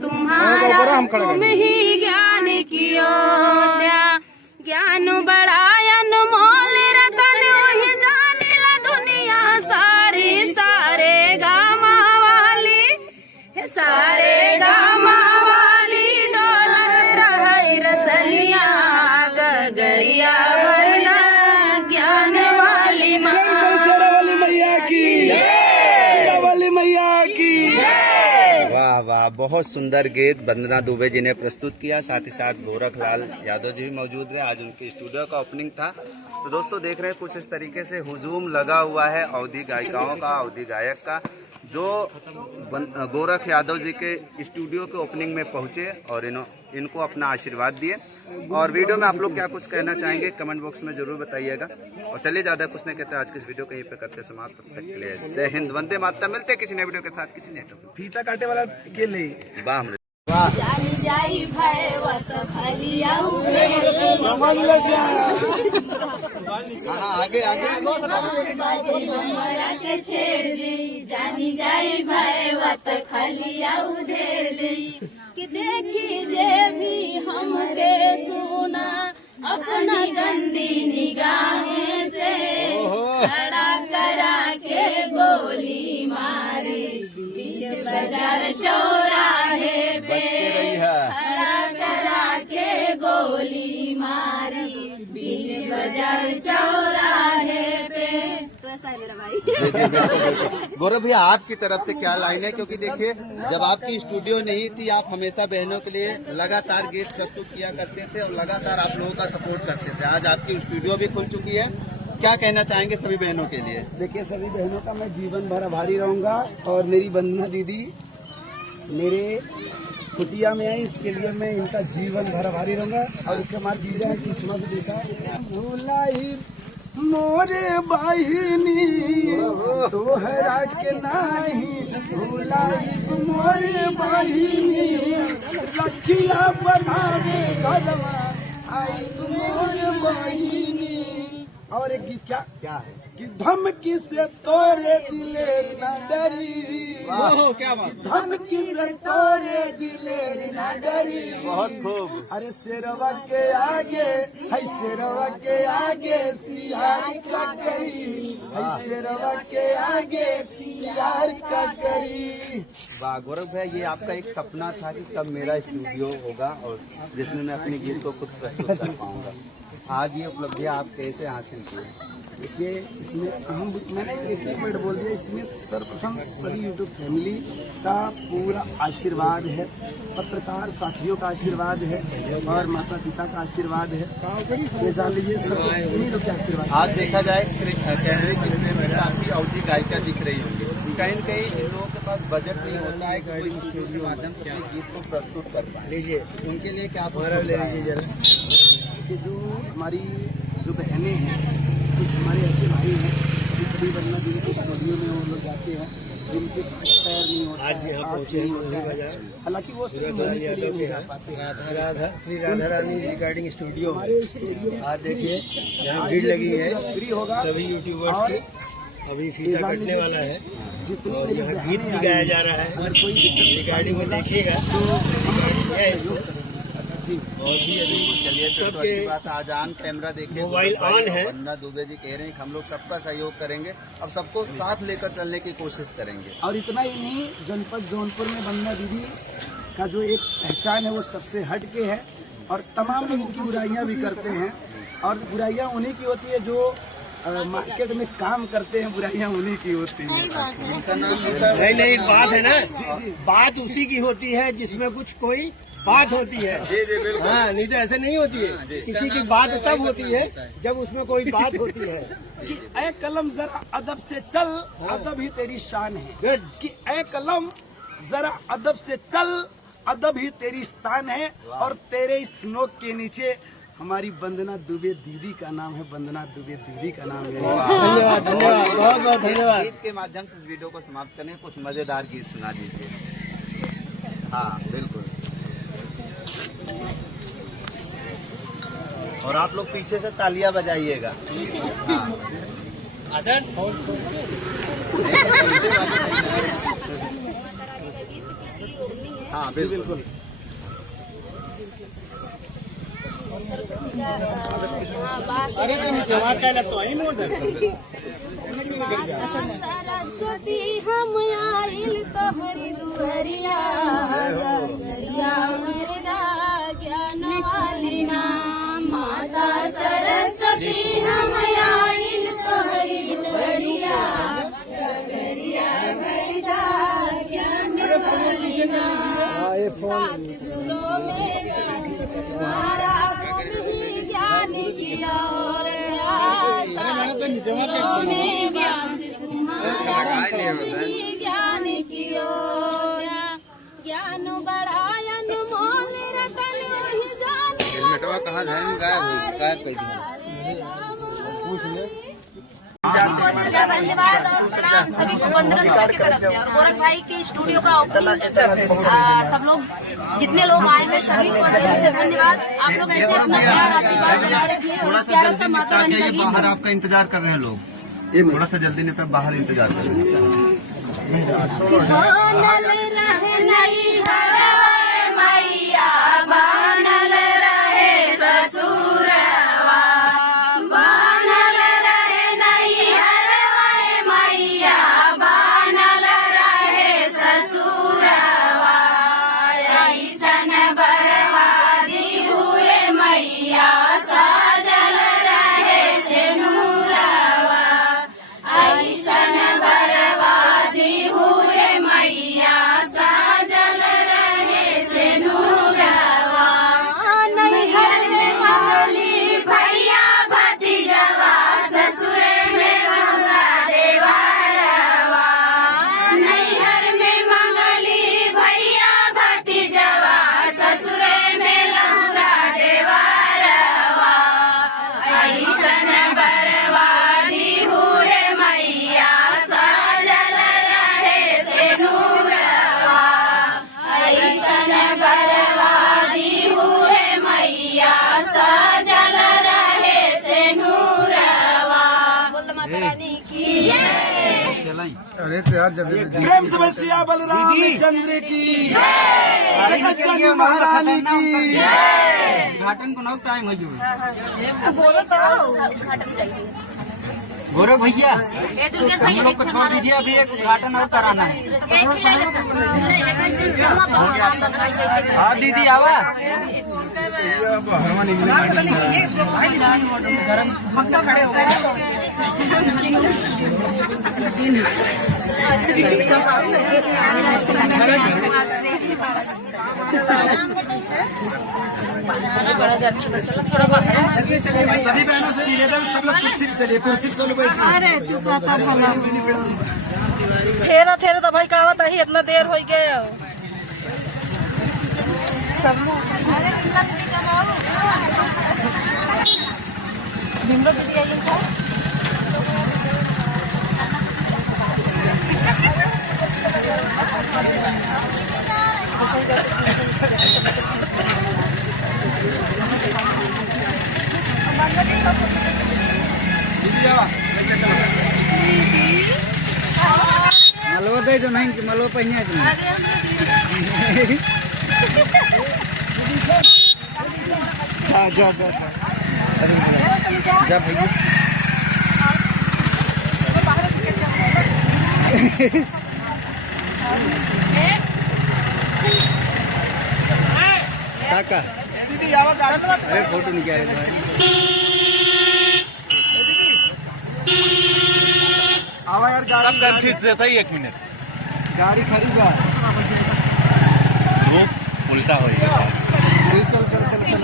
तुम्हारा तुम ही ज्ञान की ओया ज्ञान बड़ाय अनमोल रतन वही जानिला दुनिया सारी सारे गामा वाली सारे गामा वाली डोलत रही रसलिया गगरिया भरला ज्ञान वाली माँ मैया की वाली मैया की। वाह वाह, बहुत सुंदर गीत वंदना दुबे जी ने प्रस्तुत किया। साथ ही साथ गोरखलाल यादव जी भी मौजूद रहे। आज उनके स्टूडियो का ओपनिंग था। तो दोस्तों देख रहे हैं कुछ इस तरीके से हुजूम लगा हुआ है अवधी गायिकाओं का, अवधी गायक का, जो गोरख यादव जी के स्टूडियो के ओपनिंग में पहुंचे और इनको अपना आशीर्वाद दिए। और वीडियो में आप लोग क्या कुछ कहना चाहेंगे कमेंट बॉक्स में जरूर बताइएगा। और चलिए ज़्यादा कुछ नहीं कहते, आज की इस वीडियो को यहीं पे करते समाप्त। तब तक के लिए जय हिंद, वंदे मातरम। मिलते हैं किसी नए वीडियो के साथ, किसी नए टॉपिक। फीता काटे वाला के लिए वाह जानी जाई भैवत खलियाऊ समझ लग आगे आगे हमरा के छेड़ दी जानी जाई भैवत खलियाऊ धेर दी कि देखी जे भी हमके सुना अपना गंदी निगाहें से खड़ा करा के गोली मारी पीछे बाजार चौराहे पे खड़ा करा के गोली मारी पीछे बाजार चौराहे पे। तो ऐसा है मेरा भाई। गौरव भैया आपकी तरफ से क्या लाइन है, क्योंकि देखिए जब आपकी स्टूडियो नहीं थी आप हमेशा बहनों के लिए लगातार गीत प्रस्तुत किया करते थे और लगातार आप लोगों का सपोर्ट करते थे। आज आपकी स्टूडियो भी खुल चुकी है, क्या कहना चाहेंगे सभी बहनों के लिए? देखिए सभी बहनों का मैं जीवन भर आभारी रहूंगा। और मेरी वंदना दीदी मेरे कुटिया में आई, इसके लिए मैं इनका जीवन भर आभारी रहूंगा। और एक हमारे जीजा है कृष्णा भी देखा भूलाई मोरे बाहिनी तोहरा के नाही भूलाई मोरे बाहिनी रखिया बनावे घरवा आई मोरे बाहिनी। और एक गीत क्या है कि धमकी से तोरे दिलेर न डरी, क्या बात, धमकी से तोरे दिलेर न डरी। बहुत खूब। अरे शेरवा के आगे है शेरवा के आगे सियार का करी, है शेरवा के आगे सियार का करी। वाह गौरव भैया, ये आपका एक सपना था कि कब मेरा स्टूडियो होगा और जिसमें मैं अपने गीत को खुद प्रस्तुत कर पाऊंगा। आज ये उपलब्धियां आप कैसे हासिल की? देखिए इसमें मैंने एक ही वर्ड बोल दिया, इसमें सर्वप्रथम सभी यूट्यूब फैमिली का पूरा आशीर्वाद है, पत्रकार साथियों का आशीर्वाद है और माता पिता का आशीर्वाद है। ये जान लीजिए सब इन्हीं लोग के आशीर्वाद। आज देखा जाए कैमरे में आपकी अवधी गायिका दिख रही होंगी, कहीं न कहीं इन लोगों के पास बजट नहीं होता है कि कोई स्टूडियो के माध्यम से अपने गीत को प्रस्तुत कर पाए। लीजिए उनके लिए क्या आप ले लीजिए जरा कि जो हमारी जो बहनें हैं, कुछ हमारे ऐसे भाई हैं जो कभी वंदना दीदी के स्टूडियो में वो लोग जाते हैं जिनके पैर नहीं होता, आज यहाँ पहुँचे, हालांकि वो सिर्फ मनी के लिए नहीं जा पाते। श्री राधा रानी रिकॉर्डिंग स्टूडियो हमारे स्टूडियो आज देखिए यहाँ भीड़ लगी है, फ्री होगा सभी यूट्यूबर्स की अभी फीता कटने वाला है और यहाँ गीत भी गाया जा रहा है। अगर कोई दिक्कत रिकॉर्डिंग में देखिएगा चलिए तो अच्छी बात है। आज ऑन कैमरा देखिए मोबाइल ऑन है। वंदना दुबे जी कह रहे हैं कि हम लोग सबका सहयोग करेंगे, अब सबको साथ लेकर चलने की कोशिश करेंगे। और इतना ही नहीं, जनपद जौनपुर में वंदना दीदी का जो एक पहचान है वो सबसे हट के है और तमाम लोग इनकी बुराइयां भी करते हैं और बुराइयां उन्हीं की होती है जो मार्केट में काम करते हैं, बुराइयां उन्हीं की होती है। नहीं एक बात है ना, बात उसी की होती है जिसमें कुछ कोई बात होती है। हाँ, नहीं तो ऐसे नहीं होती है। किसी की बात तब होती है जब उसमें कोई बात होती है। कि ऐ कलम जरा अदब से चल, अदब ही तेरी शान है। कि ऐ कलम जरा अदब से चल, अदब ही तेरी शान है। और तेरे इस नोक के नीचे हमारी वंदना दुबे दीदी का नाम है, वंदना दुबे दीदी का नाम है। धन्यवाद धन्यवाद, बहुत बहुत धन्यवाद। गीत के माध्यम से इस वीडियो को समाप्त करने कुछ मजेदार गीत सुना दीजिए। हाँ बिल्कुल। और आप लोग पीछे से तालियां बजाइएगा। हाँ। हाँ बिल्कुल। अरे तो आई माता सरस्वती हम आइल तोहरी दुअरिया, गरिया मृदा ज्ञान वाली माँ। माता सरस्वती हम आइल तोहरी दुअरिया, गरिया मृदा ज्ञान वाली माँ। सात सुरों में व्यास तुम्हारा गुण ही ज्ञान की ओर, सात सुरों में व्यास तुम्हारा गुण ही ज्ञान की ओर। ज्ञान बढ़ायन मोल रतन वही जाने, कहाँ गायब धन्यवाद और प्रणाम सभी को बंदना दुबे की तरफ से। और गोरख भाई के स्टूडियो का ओपनिंग सब लोग जितने लोग आए हैं सभी को दिल से धन्यवाद। आप लोग ऐसे अपना प्यार आशीर्वाद बनाए रखिए और प्यार से माता रानी का गीत। बाहर आपका इंतजार कर रहे हैं लोग, थोड़ा सा जल्दी नहीं पे बाहर इंतजार कर रहे हैं। मैया बनल रहे ससुरवा, बनल रहे नैहरवा मैया, बनल रहे ससुरवा। ऐसन बर्बादी हुए मैया, सजल रहे सिनुरवा। ऐसन बर्बादी हुए मैया, सजल रहे सिनुरवा। नैहर में मंगली भैया भतीजवा, ससुर में लहुरा देवरवा। नैहर में मंगली भैया भतीजवा, ससुर में लहुरा देवरवा। ऐसन बर्बादी हुए मैया, सजल रहे सिनुरवा। ऐसन बर्बादी हुए मैया, सजल रहे सिनुरवा। बोल माता रानी की जय। अरे तो यार जब प्रेम से बसिया बलराम चंद्र की जगत जननी महारानी की उद्घाटन को नौ टाइम हो गया। तो बोलो तो उद्घाटन चाहिए। गौरव भैया ये दुर्गेश हम लोग को छोड़ दीजिए, अभी एक उद्घाटन और कराना है। हाँ दीदी आवा। सभी बहनों से निवेदन, सब लोग कुर्सी पे चलिए, कुर्सी पे चलो बैठिए। अरे चुप ठेरा ठेरा तो भाई कहावत ही इतना देर हो गए। सब बिंदु दीदी आई था। मलो दे जो नहीं मलो पहिने जा जा जा जा भैया। काका अरे फोटो निकाले आवा यार गाड़ी खींच देता ही 1 मिनट गाड़ी खड़ी बा। उल्टा हो चल चल चल चल